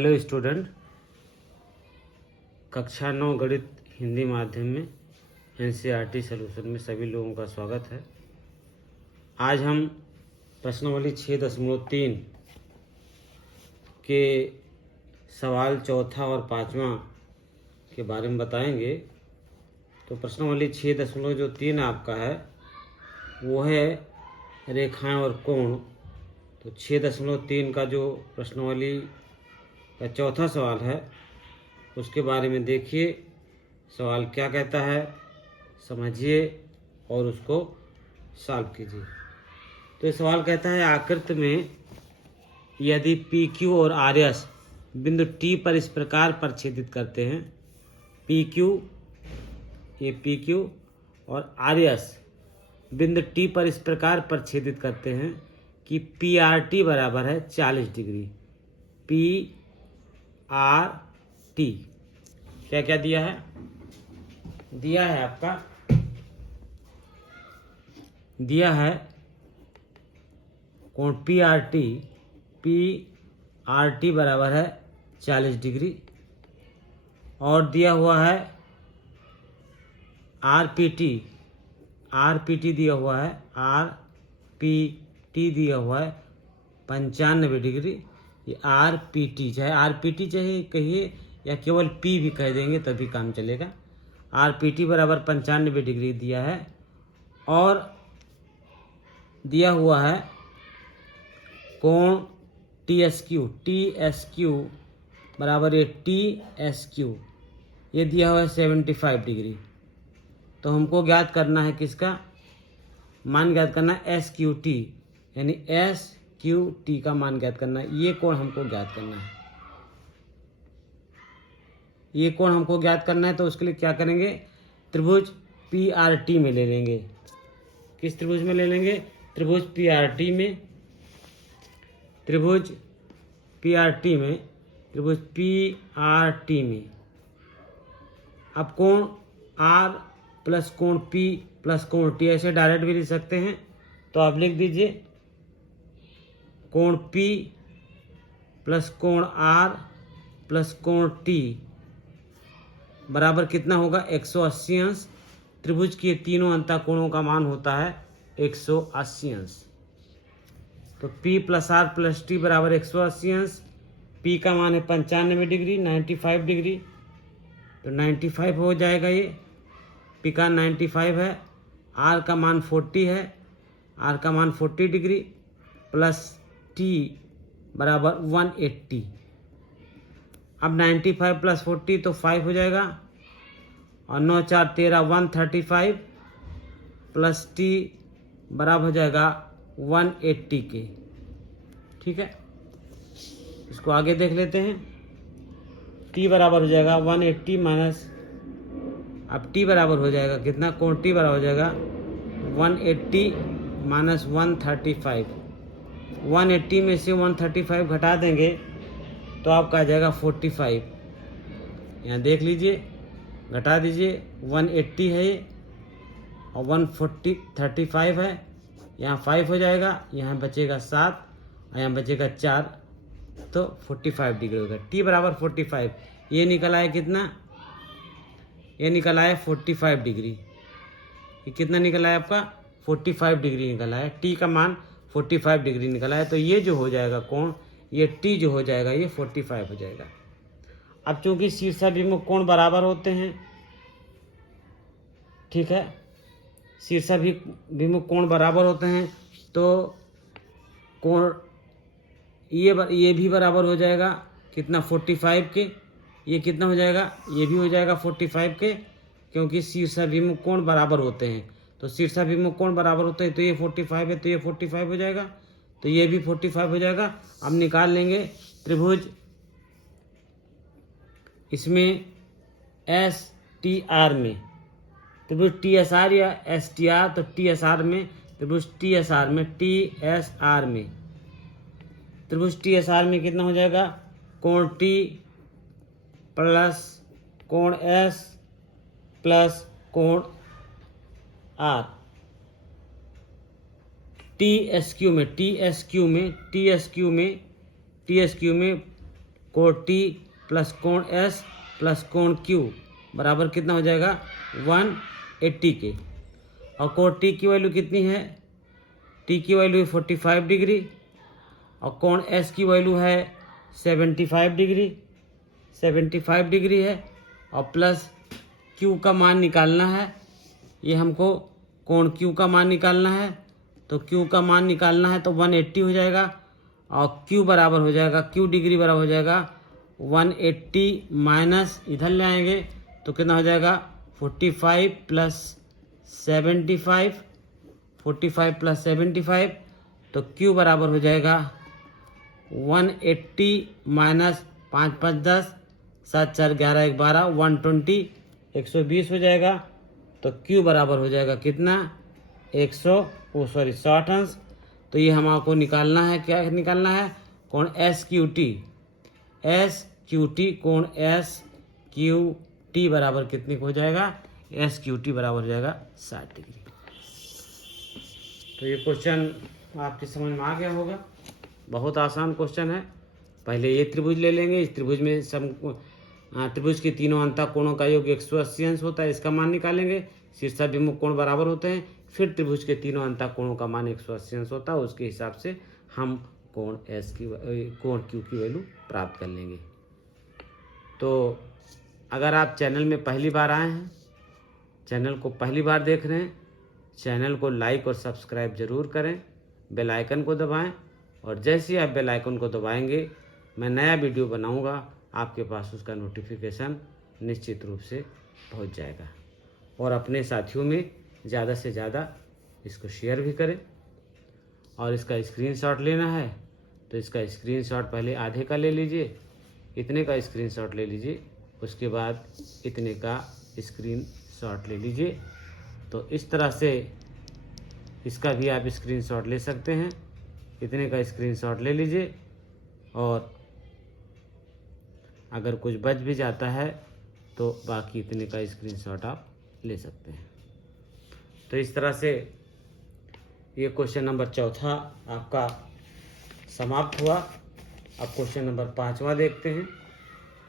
Hello student, कक्षा 9 गणित हिंदी माध्यम में एनसीईआरटी सॉल्यूशन में सभी लोगों का स्वागत है। आज हम प्रश्नावली 6.3 के सवाल चौथा और पाँचवा के बारे में बताएंगे। तो प्रश्नावली 6.3 आपका है वो है रेखाएं और कोण। तो 6.3 का जो प्रश्नावली का चौथा सवाल है उसके बारे में देखिए, सवाल क्या कहता है समझिए और उसको सॉल्व कीजिए। तो ये सवाल कहता है आकृति में यदि पी क्यू और आर एस बिंदु टी पर इस प्रकार प्रक्षेपित करते हैं, पी क्यू और आर एस बिंदु टी पर इस प्रकार प्रक्षेपित करते हैं कि पी आर टी बराबर है 40 डिग्री। पी आर टी क्या क्या दिया है? दिया है आपका, दिया है कोण पी आर टी बराबर है 40 डिग्री और दिया हुआ है आर पी टी दिया हुआ है, आर पी टी दिया हुआ है 95 डिग्री। ये आर पी टी चाहे कहिए या केवल पी भी कह देंगे तभी काम चलेगा। आर पी टी बराबर 95 डिग्री दिया है और दिया हुआ है कोण टी एस क्यू बराबर ये टी एस क्यू, ये दिया हुआ है 75 डिग्री। तो हमको ज्ञात करना है किसका मान ज्ञात करना है, एस क्यू टी, यानी एस क्यू टी का मान ज्ञात करना है। ये कोण हमको ज्ञात करना है, ये कोण हमको ज्ञात करना है। तो उसके लिए क्या करेंगे, त्रिभुज पी आर टी में ले लेंगे। किस त्रिभुज में ले लेंगे? त्रिभुज पी आर टी में, त्रिभुज पी आर टी में, त्रिभुज पी आर टी में। अब कोण आर प्लस कोण पी प्लस कोण टी ऐसे डायरेक्ट भी लिख सकते हैं। तो आप लिख दीजिए कोण पी प्लस कोण आर प्लस कोण टी बराबर कितना होगा 180 अंश। त्रिभुज के तीनों अंतःकोणों का मान होता है 180 अंश। तो P plus R plus T बराबर 180 अंश। P का मान है 95 डिग्री, 95 डिग्री, तो 95 हो जाएगा। ये P का 95 है, R का मान 40 है, R का मान 40 डिग्री प्लस T बराबर 180। अब 95 प्लस 40 तो 5 हो जाएगा और 9 4 13 135 प्लस T बराबर हो जाएगा 180 के। ठीक है, इसको आगे देख लेते हैं। T बराबर हो जाएगा 180 माइनस, अब T बराबर हो जाएगा कितना, कोण T बराबर हो जाएगा 180 माइनस 135। 180 में से 135 घटा देंगे तो आपका आ जाएगा 45। यहाँ देख लीजिए, घटा दीजिए, 180 है ये और 135 है, यहाँ 5 हो जाएगा, यहाँ बचेगा 7 और यहाँ बचेगा 4, तो 45 डिग्री होगा। T बराबर 45, ये निकल आया कितना, ये निकल आया 45 डिग्री। ये कितना निकल आया आपका 45 डिग्री निकल आया। T का मान 45 डिग्री निकल आया। तो ये जो हो जाएगा कोण, ये T जो हो जाएगा ये 45 हो जाएगा। अब चूंकि शीर्षाभिमुख कोण बराबर होते हैं, ठीक है, शीर्षाभिमुख कोण बराबर होते हैं तो कोण ये भी बराबर हो जाएगा कितना 45 के। ये कितना हो जाएगा, ये भी हो जाएगा 45 के, क्योंकि शीर्षाभिमुख कोण बराबर होते हैं। तो शीर्षाभिमुख कोण बराबर होते हैं तो ये 45 है, तो ये 45 हो जाएगा, तो ये भी 45 हो जाएगा। अब निकाल लेंगे त्रिभुज, इसमें एस टी आर में, त्रिभुज टी एस आर या एस टी आर, तो टी एस आर में, त्रिभुज टी एस आर में, टी एस आर में, त्रिभुज टी एस आर में कितना हो जाएगा, कोण टी प्लस कोण एस प्लस कोण आर। टी एस क्यू में कोण टी प्लस कोण एस प्लस कोण क्यू बराबर कितना हो जाएगा 180 के। और कोण टी की वैल्यू कितनी है, टी की वैल्यू है 45 डिग्री और कोण एस की वैल्यू है 75 डिग्री है। और प्लस क्यू का मान निकालना है, ये हमको कोण क्यू का मान निकालना है। तो क्यू का मान निकालना है तो 180 हो जाएगा और क्यू बराबर हो जाएगा, क्यू डिग्री बराबर हो जाएगा 180 माइनस इधर ले आएंगे तो कितना हो जाएगा 45 प्लस 75 तो क्यू बराबर हो जाएगा 180 माइनस 5 5 10 7 4 11 1 12 120 120 हो जाएगा। तो क्यू बराबर हो जाएगा कितना 60 अंश। तो ये हमको निकालना है, क्या निकालना है, कोण एस क्यू टी कोण एस क्यू टी बराबर कितने को हो जाएगा, एस क्यू टी बराबर हो जाएगा 60 डिग्री। तो ये क्वेश्चन आपकी समझ में आ गया होगा, बहुत आसान क्वेश्चन है। पहले ये त्रिभुज ले लेंगे, इस त्रिभुज में त्रिभुज के तीनों अंतःकोणों का योग 180 अंश होता है, इसका मान निकालेंगे। शीर्षाभिमुख कोण बराबर होते हैं, फिर त्रिभुज के तीनों अंतःकोणों का मान 180 अंश होता है, उसके हिसाब से हम कोण क्यू की वैल्यू प्राप्त कर लेंगे। तो अगर आप चैनल में पहली बार आए हैं, चैनल को पहली बार देख रहे हैं, चैनल को लाइक और सब्सक्राइब जरूर करें, बेल आइकन को दबाएं और जैसे ही आप बेल आइकन को दबाएंगे मैं नया वीडियो बनाऊंगा, आपके पास उसका नोटिफिकेशन निश्चित रूप से पहुंच जाएगा। और अपने साथियों में ज़्यादा से ज़्यादा इसको शेयर भी करें। और इसका स्क्रीनशॉट लेना है तो इसका स्क्रीनशॉट पहले आधे का ले लीजिए, इतने का स्क्रीनशॉट ले लीजिए, उसके बाद इतने का स्क्रीनशॉट ले लीजिए। तो इस तरह से इसका भी आप स्क्रीनशॉट ले सकते हैं, इतने का स्क्रीनशॉट ले लीजिए और अगर कुछ बच भी जाता है तो बाकी इतने का स्क्रीनशॉट आप ले सकते हैं। तो इस तरह से ये क्वेश्चन नंबर 4 आपका समाप्त हुआ। अब क्वेश्चन नंबर 5वां देखते हैं।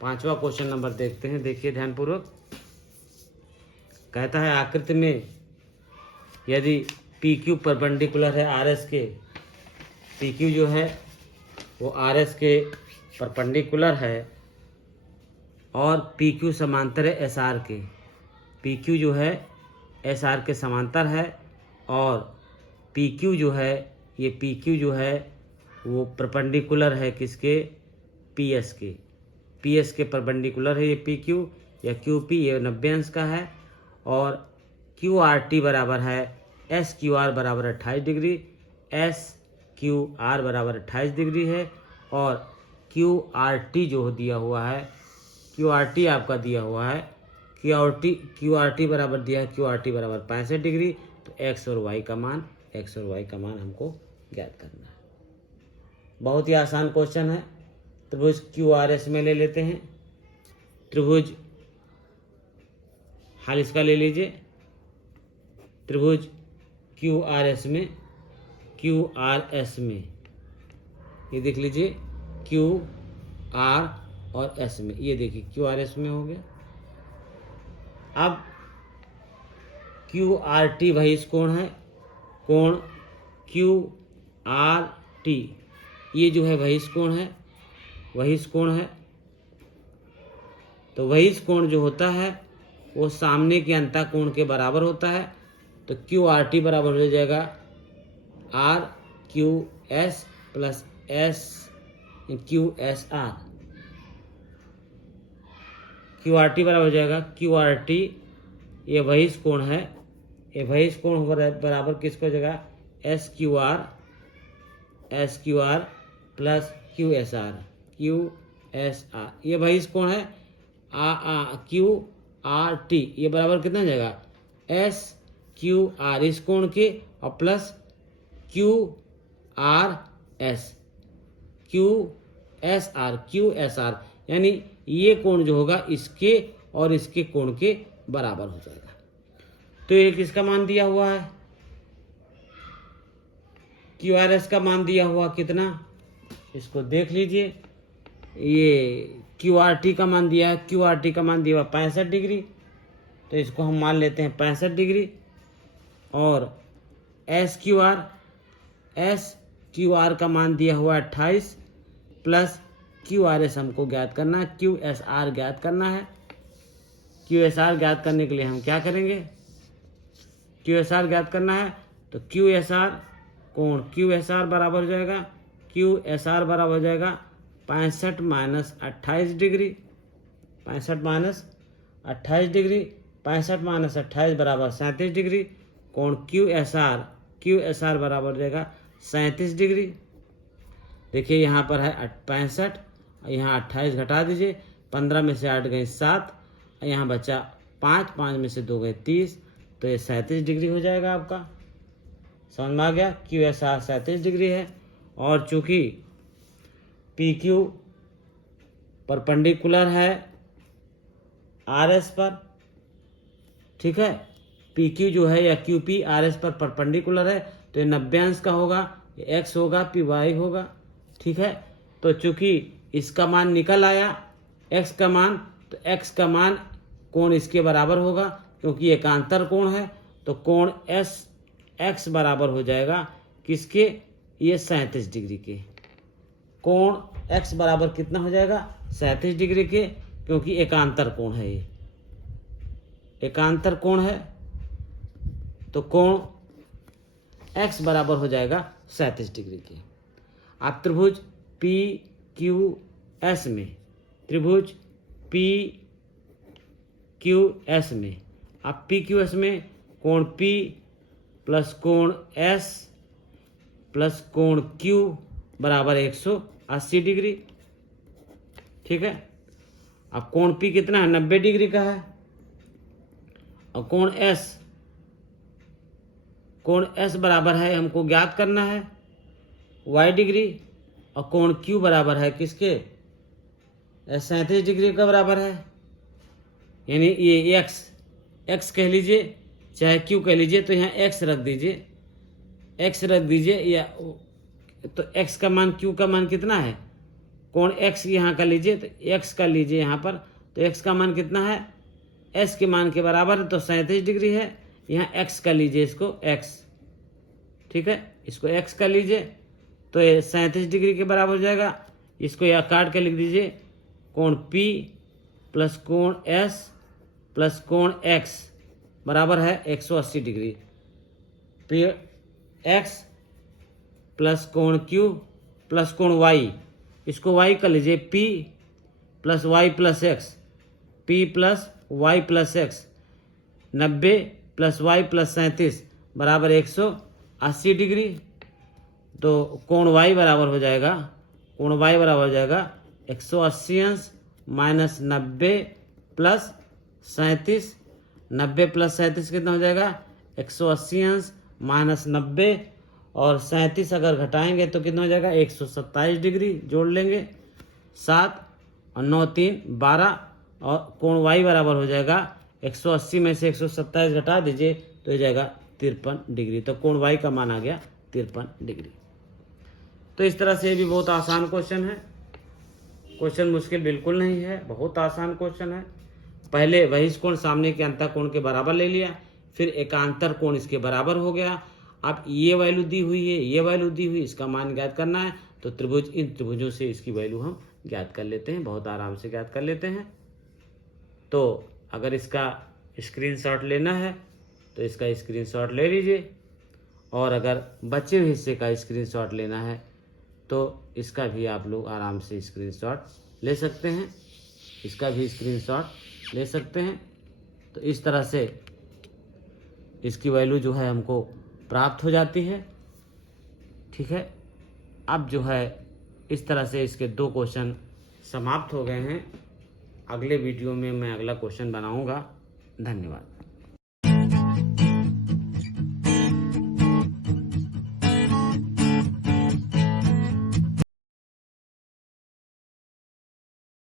5वां क्वेश्चन नंबर देखते हैं, देखिए ध्यानपूर्वक। कहता है आकृति में यदि पी क्यू परपेंडिकुलर है आर एस के, पी क्यू जो है वो आर एस के परपेंडिकुलर है और पी क्यू समांतर है एस आर के, पी क्यू जो है एस आर के समांतर है और पी क्यू जो है, ये पी क्यू जो है वो परपेंडिकुलर है किसके, पी एस के, पी एस के परपेंडिकुलर है ये पी क्यू या क्यू पी, ये 90 अंश का है। और क्यू आर टी बराबर है एस क्यू आर बराबर 28 डिग्री, एस क्यू आर बराबर 28 डिग्री है। और क्यू आर टी जो दिया हुआ है, क्यू आर टी आपका दिया हुआ है, क्यू आर टी बराबर दिया है, क्यू आर टी बराबर 65 डिग्री। तो एक्स और वाई का मान हमको ज्ञात करना है। बहुत ही आसान क्वेश्चन है। त्रिभुज क्यू आर एस में ले लेते हैं, त्रिभुज हाल इसका ले लीजिए, त्रिभुज क्यू आर एस में, क्यू आर एस में ये देख लीजिए, क्यू आर और एस में, ये देखिए क्यू आर एस में हो गया। अब क्यू आर टी बहिष कोण है, कोण क्यू आर टी ये जो है बहिष कोण है, बहिष कोण है। तो बहिष कोण जो होता है वो सामने के अंतःकोण के बराबर होता है। तो क्यू आर टी बराबर हो जाएगा R Q S plus S Q S R, Q R T बराबर हो जाएगा क्यू आर टी, ये बहिष कोण है, ये बहिष कोण बराबर किसको हो जाएगा, S Q R plus Q S are, ये बहिष कोण है। क्यू आर टी ये बराबर कितना हो जाएगा, एस क्यू आर इस कोण के और plus Q R S, Q S are, यानी ये कोण जो होगा इसके और इसके कोण के बराबर हो जाएगा। तो ये किसका मान दिया हुआ है, क्यू आर एस का मान दिया हुआ कितना, इसको देख लीजिए। ये क्यू आर टी का मान दिया है, क्यू आर टी का मान दिया हुआ 65 डिग्री, तो इसको हम मान लेते हैं 65 डिग्री। और एस क्यू आर का मान दिया हुआ 28 प्लस क्यू आर एस हमको ज्ञात करना है, क्यू एस आर ज्ञात करना है। क्यू एस आर ज्ञात करने के लिए हम क्या करेंगे, क्यू एस आर ज्ञात करना है तो क्यू एस आर कोण क्यू एस आर बराबर हो जाएगा, क्यू एस आर बराबर हो जाएगा 65 minus 28 degree, 65 minus 28 degree, 65 minus 28 बराबर 37 डिग्री। कोण क्यू एस आर बराबर हो जाएगा 37 डिग्री। देखिए यहाँ पर है 65, यहाँ 28 घटा दीजिए, 15 में से 8 गए 7, यहाँ बचा 5, 5 में से 2 गए 30, तो ये 37 डिग्री हो जाएगा आपका। समझ में आ गया, क्यू एस आर 37 डिग्री है। और चूंकि पी क्यू परपेंडिकुलर है आर एस पर, ठीक है, पी क्यू जो है या क्यू पी आर एस पर परपेंडिकुलर है, तो ये 90 अंश का होगा, ये एक्स होगा, पी वाई होगा, ठीक है। तो चूंकि इसका मान निकल आया एक्स का मान, तो एक्स का मान कोण इसके बराबर होगा, क्योंकि एकांतर कोण है, तो कोण एस एक्स बराबर हो जाएगा किसके, ये 37 डिग्री के। कोण एक्स बराबर कितना हो जाएगा, 37 डिग्री के, क्योंकि एकांतर कोण है, ये एकांतर कोण है, तो कोण एक्स बराबर हो जाएगा 37 डिग्री के। आप त्रिभुज पी क्यू एस में, त्रिभुज पी क्यू एस में, आप पी क्यू एस में कोण पी प्लस कोण एस प्लस कोण क्यू बराबर 180 डिग्री, ठीक है। अब कोण पी कितना है, 90 डिग्री का है, और कोण एस बराबर है, हमको ज्ञात करना है y डिग्री, और कोण क्यू बराबर है किसके, 37 डिग्री का बराबर है, यानी ये एक्स कह लीजिए चाहे क्यू कह लीजिए, तो यहाँ एक्स रख दीजिए, या तो एक्स का मान क्यू का मान कितना है, कोण एक्स यहाँ का लीजिए, तो एक्स का लीजिए यहाँ पर, तो एक्स का मान कितना है, एस के मान के बराबर है, तो 37 डिग्री है। यहाँ एक्स का लीजिए, इसको एक्स, ठीक है, इसको एक्स का लीजिए, तो ये 37 डिग्री के बराबर हो जाएगा। इसको यहाँ काट के लिख दीजिए, कोण पी प्लस कोण एस प्लस कोण एक्स बराबर है 180 डिग्री, पी एक्स प्लस कोण क्यू प्लस कोण वाई, इसको वाई कर लीजिए, P plus Y plus X, P plus Y plus X, 90 plus Y plus 37 बराबर 180 डिग्री। तो कोण वाई बराबर हो जाएगा, कोण वाई बराबर हो जाएगा 180 अंश माइनस 90 प्लस 37, 90 प्लस 37 कितना हो जाएगा, 180 अंश माइनस 90, और 37 अगर घटाएंगे तो कितना हो जाएगा, 127 डिग्री। जोड़ लेंगे 7 और 9 3 12, और कोण वाई बराबर हो जाएगा 180 में से 127 घटा दीजिए तो हो जाएगा 53 डिग्री। तो कोण वाई का मान आ गया 53 डिग्री। तो इस तरह से ये भी बहुत आसान क्वेश्चन है, क्वेश्चन मुश्किल बिल्कुल नहीं है, बहुत आसान क्वेश्चन है। पहले बहिष्ठ कोण सामने के अंतः कोण के बराबर ले लिया, फिर एकांतर कोण इसके बराबर हो गया। अब ये वैल्यू दी हुई है, ये वैल्यू दी हुई, इसका मान ज्ञात करना है, तो त्रिभुज इन त्रिभुजों से इसकी वैल्यू हम ज्ञात कर लेते हैं, बहुत आराम से ज्ञात कर लेते हैं। तो अगर इसका स्क्रीनशॉट लेना है तो इसका स्क्रीनशॉट ले लीजिए, और अगर बचे हुए हिस्से का स्क्रीनशॉट लेना है तो इसका भी आप लोग आराम से स्क्रीनशॉट ले सकते हैं, इसका भी स्क्रीनशॉट ले सकते हैं। तो इस तरह से इसकी वैल्यू जो है हमको प्राप्त हो जाती है, ठीक है। अब जो है इस तरह से इसके 2 क्वेश्चन समाप्त हो गए हैं। अगले वीडियो में मैं अगला क्वेश्चन बनाऊंगा। धन्यवाद।